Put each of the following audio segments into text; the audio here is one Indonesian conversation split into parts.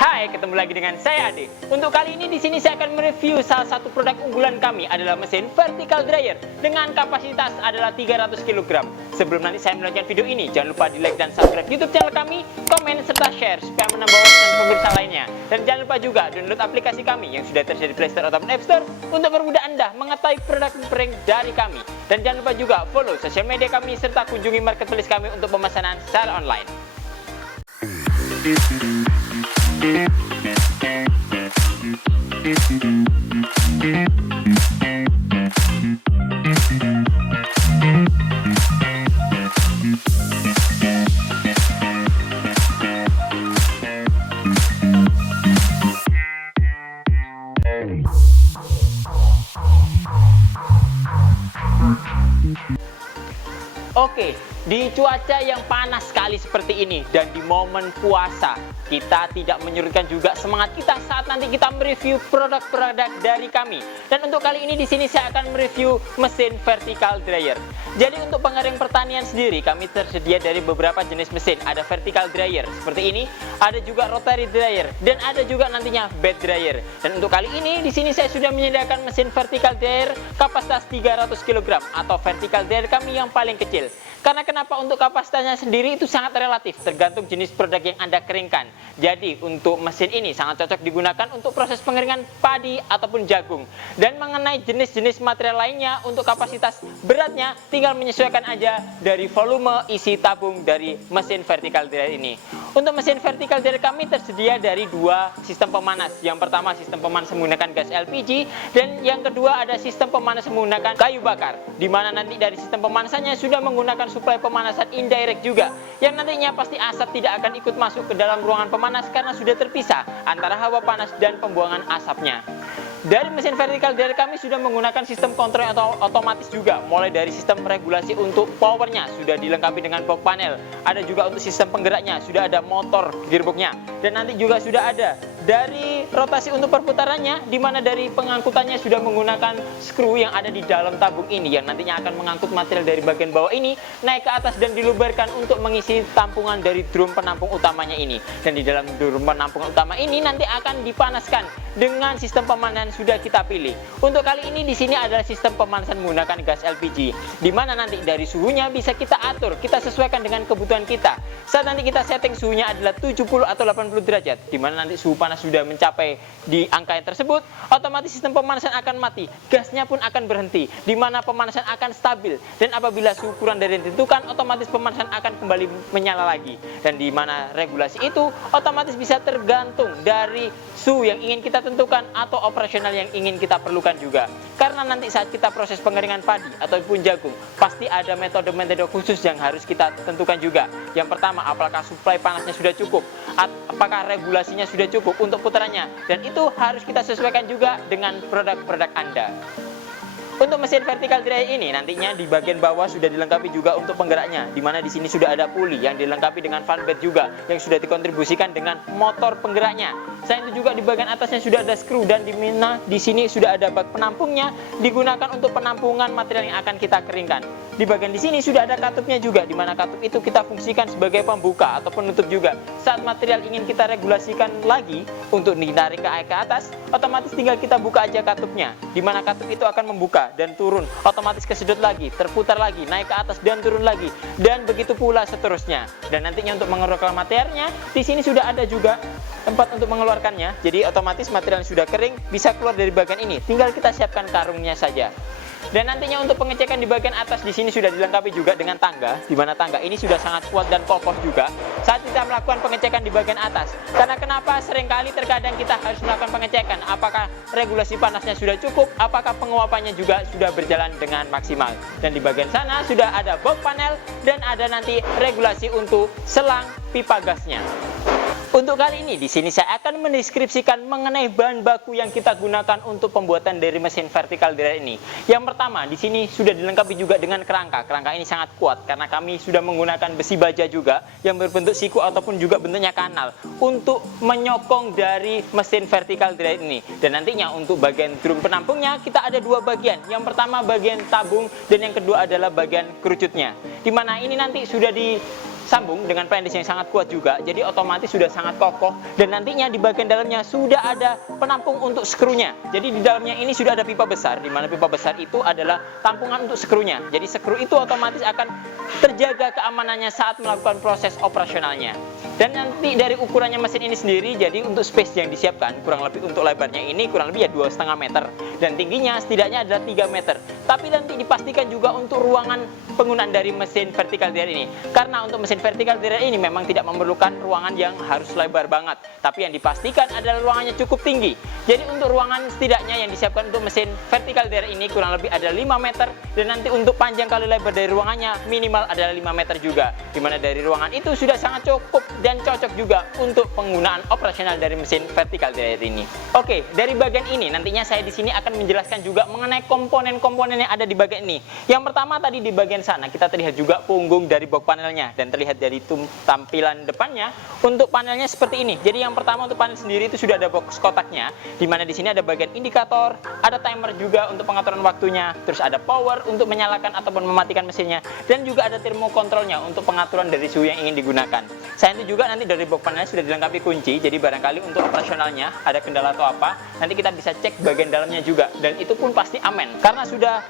Hai, ketemu lagi dengan saya Ade. Untuk kali ini di sini saya akan mereview salah satu produk unggulan kami adalah mesin vertical dryer dengan kapasitas adalah 300 kg. Sebelum nanti saya melanjutkan video ini, jangan lupa di like dan subscribe YouTube channel kami, komen serta share supaya menambah wawasan pemirsa lainnya. Dan jangan lupa juga download aplikasi kami yang sudah tersedia di Play Store ataupun App Store untuk mempermudah Anda mengetahui produk prank dari kami. Dan jangan lupa juga follow sosial media kami serta kunjungi marketplace kami untuk pemesanan secara online. Oke, di cuaca yang panas sekali seperti ini dan di momen puasa, kita tidak menyurutkan juga semangat kita saat nanti kita mereview produk-produk dari kami. Dan untuk kali ini di sini saya akan mereview mesin vertical dryer. Jadi untuk pengering pertanian sendiri kami tersedia dari beberapa jenis mesin. Ada vertical dryer seperti ini, ada juga rotary dryer dan ada juga nantinya bed dryer. Dan untuk kali ini di sini saya sudah menyediakan mesin vertical dryer kapasitas 300 kg atau vertical dryer kami yang paling kecil. Karena kenapa untuk kapasitasnya sendiri itu sangat relatif tergantung jenis produk yang Anda keringkan. Jadi untuk mesin ini sangat cocok digunakan untuk proses pengeringan padi ataupun jagung. Dan mengenai jenis-jenis material lainnya untuk kapasitas beratnya tinggal menyesuaikan aja dari volume isi tabung dari mesin vertical dryer ini. Untuk mesin vertical dryer kami tersedia dari dua sistem pemanas. Yang pertama sistem pemanas menggunakan gas LPG dan yang kedua ada sistem pemanas menggunakan kayu bakar. Di mana nanti dari sistem pemanasannya sudah menggunakan suplai pemanasan indirect juga, yang nantinya pasti asap tidak akan ikut masuk ke dalam ruangan pemanas karena sudah terpisah antara hawa panas dan pembuangan asapnya. Dari mesin vertical dryer kami sudah menggunakan sistem kontrol atau otomatis juga, mulai dari sistem regulasi untuk powernya sudah dilengkapi dengan box panel, ada juga untuk sistem penggeraknya sudah ada motor gearboxnya, dan nanti juga sudah ada dari rotasi untuk perputarannya, di mana dari pengangkutannya sudah menggunakan skru yang ada di dalam tabung ini yang nantinya akan mengangkut material dari bagian bawah ini naik ke atas dan diluberkan untuk mengisi tampungan dari drum penampung utamanya ini. Dan di dalam drum penampung utama ini nanti akan dipanaskan dengan sistem pemanasan sudah kita pilih. Untuk kali ini di sini adalah sistem pemanasan menggunakan gas LPG, di mana nanti dari suhunya bisa kita atur, kita sesuaikan dengan kebutuhan kita. Saat nanti kita setting suhunya adalah 70 atau 80 derajat, di mana nanti suhu panas mana sudah mencapai di angka yang tersebut, otomatis sistem pemanasan akan mati, gasnya pun akan berhenti, di mana pemanasan akan stabil. Dan apabila suhu kurang dari yang ditentukan, otomatis pemanasan akan kembali menyala lagi. Dan di mana regulasi itu otomatis bisa tergantung dari suhu yang ingin kita tentukan atau operasional yang ingin kita perlukan juga. Karena nanti saat kita proses pengeringan padi ataupun jagung, pasti ada metode-metode khusus yang harus kita tentukan juga. Yang pertama, apakah suplai panasnya sudah cukup, apakah regulasinya sudah cukup untuk putarannya, dan itu harus kita sesuaikan juga dengan produk-produk Anda. Untuk mesin vertical dryer ini nantinya di bagian bawah sudah dilengkapi juga untuk penggeraknya, di mana di sini sudah ada puli yang dilengkapi dengan fan bed juga yang sudah dikontribusikan dengan motor penggeraknya. Selain itu juga di bagian atasnya sudah ada skru, dan di mana di sini sudah ada bak penampungnya digunakan untuk penampungan material yang akan kita keringkan. Di bagian di sini sudah ada katupnya juga, di mana katup itu kita fungsikan sebagai pembuka atau penutup juga. Saat material ingin kita regulasikan lagi untuk ditarik ke atas, otomatis tinggal kita buka aja katupnya, di mana katup itu akan membuka dan turun, otomatis kesedot lagi, terputar lagi, naik ke atas dan turun lagi, dan begitu pula seterusnya. Dan nantinya untuk mengeluarkan materialnya, di sini sudah ada juga tempat untuk mengeluarkannya. Jadi otomatis material yang sudah kering bisa keluar dari bagian ini, tinggal kita siapkan karungnya saja. Dan nantinya untuk pengecekan di bagian atas di sini sudah dilengkapi juga dengan tangga, di mana tangga ini sudah sangat kuat dan kokoh juga saat kita melakukan pengecekan di bagian atas. Karena kenapa? Seringkali terkadang kita harus melakukan pengecekan apakah regulasi panasnya sudah cukup, apakah penguapannya juga sudah berjalan dengan maksimal. Dan di bagian sana sudah ada box panel dan ada nanti regulasi untuk selang pipa gasnya. Untuk kali ini di sini saya akan mendeskripsikan mengenai bahan baku yang kita gunakan untuk pembuatan dari mesin vertical dryer ini. Yang pertama, di sini sudah dilengkapi juga dengan kerangka. Kerangka ini sangat kuat karena kami sudah menggunakan besi baja juga yang berbentuk siku ataupun juga bentuknya kanal untuk menyokong dari mesin vertical dryer ini. Dan nantinya untuk bagian drum penampungnya kita ada dua bagian. Yang pertama bagian tabung dan yang kedua adalah bagian kerucutnya. Di mana ini nanti sudah disambung dengan pendis yang sangat kuat juga, jadi otomatis sudah sangat kokoh. Dan nantinya di bagian dalamnya sudah ada penampung untuk skrunya. Jadi di dalamnya ini sudah ada pipa besar, di mana pipa besar itu adalah tampungan untuk skrunya. Jadi skru itu otomatis akan terjaga keamanannya saat melakukan proses operasionalnya. Dan nanti dari ukurannya mesin ini sendiri, jadi untuk space yang disiapkan kurang lebih untuk lebarnya ini kurang lebih ya 2,5 meter, dan tingginya setidaknya adalah 3 meter. Tapi nanti dipastikan juga untuk ruangan penggunaan dari mesin vertical dryer ini, karena untuk mesin vertical dryer ini memang tidak memerlukan ruangan yang harus lebar banget, tapi yang dipastikan adalah ruangannya cukup tinggi. Jadi untuk ruangan setidaknya yang disiapkan untuk mesin vertical dryer ini kurang lebih ada 5 meter, dan nanti untuk panjang kali lebar dari ruangannya minimal adalah 5 meter juga, dimana dari ruangan itu sudah sangat cukup dan cocok juga untuk penggunaan operasional dari mesin vertical dryer ini. Oke, dari bagian ini nantinya saya di sini akan menjelaskan juga mengenai komponen-komponen yang ada di bagian ini. Yang pertama tadi di bagian sana kita terlihat juga punggung dari box panelnya, dan terlihat dari tampilan depannya untuk panelnya seperti ini. Jadi yang pertama untuk panel sendiri itu sudah ada box kotaknya, di mana di sini ada bagian indikator, ada timer juga untuk pengaturan waktunya, terus ada power untuk menyalakan ataupun mematikan mesinnya, dan juga ada termokontrolnya untuk pengaturan dari suhu yang ingin digunakan. Selain itu juga nanti dari box panelnya sudah dilengkapi kunci, jadi barangkali untuk operasionalnya ada kendala atau apa, nanti kita bisa cek bagian dalamnya juga, dan itu pun pasti aman karena sudah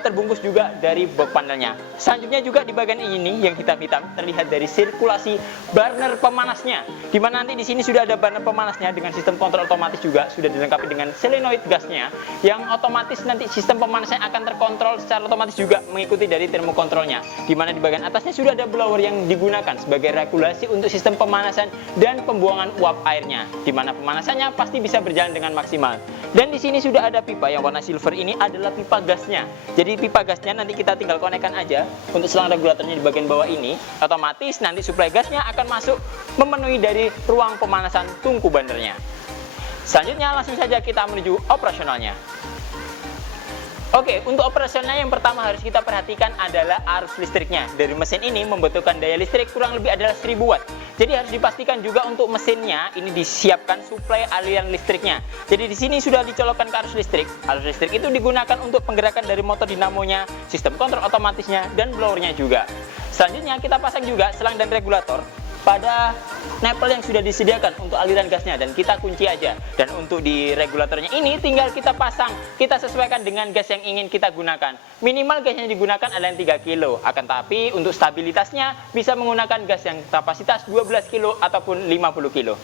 terbungkus juga dari box panelnya. Selanjutnya juga di bagian ini yang hitam-hitam terlihat dari sirkulasi burner pemanasnya, di mana nanti di sini sudah ada burner pemanasnya dengan sistem kontrol otomatis juga, sudah dilengkapi dengan solenoid gasnya yang otomatis nanti sistem pemanasnya akan terkontrol secara otomatis juga mengikuti dari termokontrolnya, di mana di bagian atasnya sudah ada blower yang digunakan sebagai regulasi untuk sistem pemanasan dan pembuangan uap airnya, di mana pemanasannya pasti bisa berjalan dengan maksimal. Dan di sini sudah ada pipa yang warna silver, ini adalah pipa gasnya. Jadi pipa gasnya nanti kita tinggal konekkan aja untuk selang regulatornya di bagian bawah ini, otomatis nanti suplai gasnya akan masuk memenuhi dari ruang pemanasan tungku bandernya. Selanjutnya langsung saja kita menuju operasionalnya. Oke, untuk operasionalnya yang pertama harus kita perhatikan adalah arus listriknya. Dari mesin ini membutuhkan daya listrik kurang lebih adalah 1000 watt. Jadi harus dipastikan juga untuk mesinnya ini disiapkan suplai aliran listriknya. Jadi di sini sudah dicolokkan ke arus listrik. Arus listrik itu digunakan untuk penggerakan dari motor dinamonya, sistem kontrol otomatisnya, dan blowernya juga. Selanjutnya kita pasang juga selang dan regulator pada nipple yang sudah disediakan untuk aliran gasnya, dan kita kunci aja. Dan untuk di regulatornya ini tinggal kita pasang, kita sesuaikan dengan gas yang ingin kita gunakan. Minimal gas yang digunakan adalah 3 kilo, akan tapi untuk stabilitasnya bisa menggunakan gas yang kapasitas 12 kilo ataupun 50 kilo.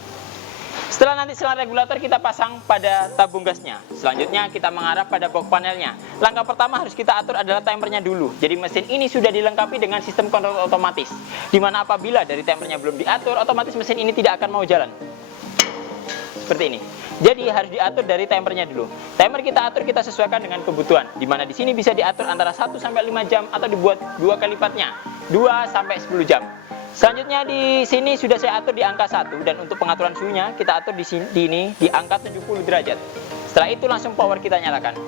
Setelah nanti selang regulator kita pasang pada tabung gasnya. Selanjutnya kita mengarah pada box panelnya. Langkah pertama harus kita atur adalah timernya dulu. Jadi mesin ini sudah dilengkapi dengan sistem kontrol otomatis, dimana apabila dari timernya belum diatur, otomatis mesin ini tidak akan mau jalan. Seperti ini. Jadi harus diatur dari timernya dulu. Timer kita atur, kita sesuaikan dengan kebutuhan. Dimana di sini bisa diatur antara 1 sampai 5 jam atau dibuat 2 kali lipatnya, 2 sampai 10 jam. Selanjutnya di sini sudah saya atur di angka 1, dan untuk pengaturan suhunya kita atur di sini di angka 70 derajat. Setelah itu langsung power kita nyalakan.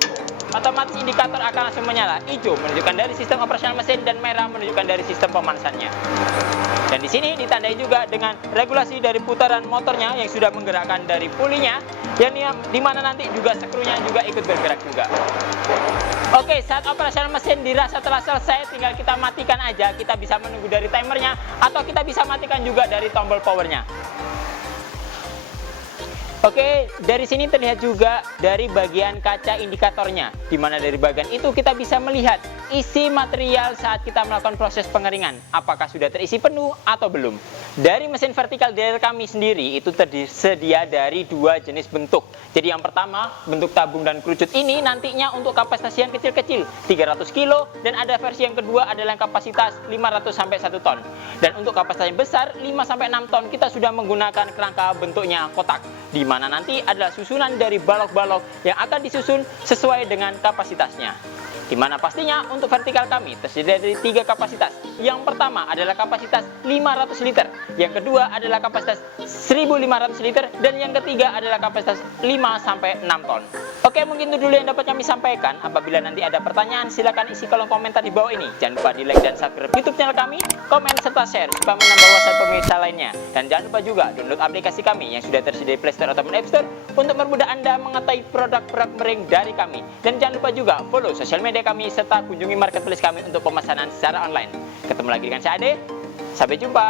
Otomatis indikator akan langsung menyala. Hijau menunjukkan dari sistem operasional mesin dan merah menunjukkan dari sistem pemanasannya. Dan di sini ditandai juga dengan regulasi dari putaran motornya yang sudah menggerakkan dari pulinya, yang dimana nanti juga skrunya juga ikut bergerak juga. Oke, saat operasional mesin dirasa telah selesai, tinggal kita matikan aja. Kita bisa menunggu dari timernya atau kita bisa matikan juga dari tombol powernya. Oke, dari sini terlihat juga dari bagian kaca indikatornya, di mana dari bagian itu kita bisa melihat isi material saat kita melakukan proses pengeringan, apakah sudah terisi penuh atau belum. Dari mesin vertikal dryer kami sendiri itu tersedia dari 2 jenis bentuk. Jadi yang pertama, bentuk tabung dan kerucut ini nantinya untuk kapasitas yang kecil-kecil 300 kilo, dan ada versi yang kedua adalah yang kapasitas 500 sampai 1 ton. Dan untuk kapasitas yang besar 5 sampai 6 ton kita sudah menggunakan kerangka bentuknya kotak, di mana nanti adalah susunan dari balok-balok yang akan disusun sesuai dengan kapasitasnya. Di mana pastinya untuk vertikal kami tersedia dari 3 kapasitas. Yang pertama adalah kapasitas 500 liter, yang kedua adalah kapasitas 1500 liter, dan yang ketiga adalah kapasitas 5 sampai 6 ton. Oke, mungkin itu dulu yang dapat kami sampaikan. Apabila nanti ada pertanyaan, silakan isi kolom komentar di bawah ini. Jangan lupa di like dan subscribe YouTube channel kami, komen serta share supaya menambah wawasan pemirsa lainnya. Dan jangan lupa juga download aplikasi kami yang sudah tersedia di Play Store atau App Store untuk mempermudah Anda mengetahui produk-produk mering dari kami. Dan jangan lupa juga follow sosial media kami serta kunjungi marketplace kami untuk pemesanan secara online. Ketemu lagi dengan saya Ade. Sampai jumpa.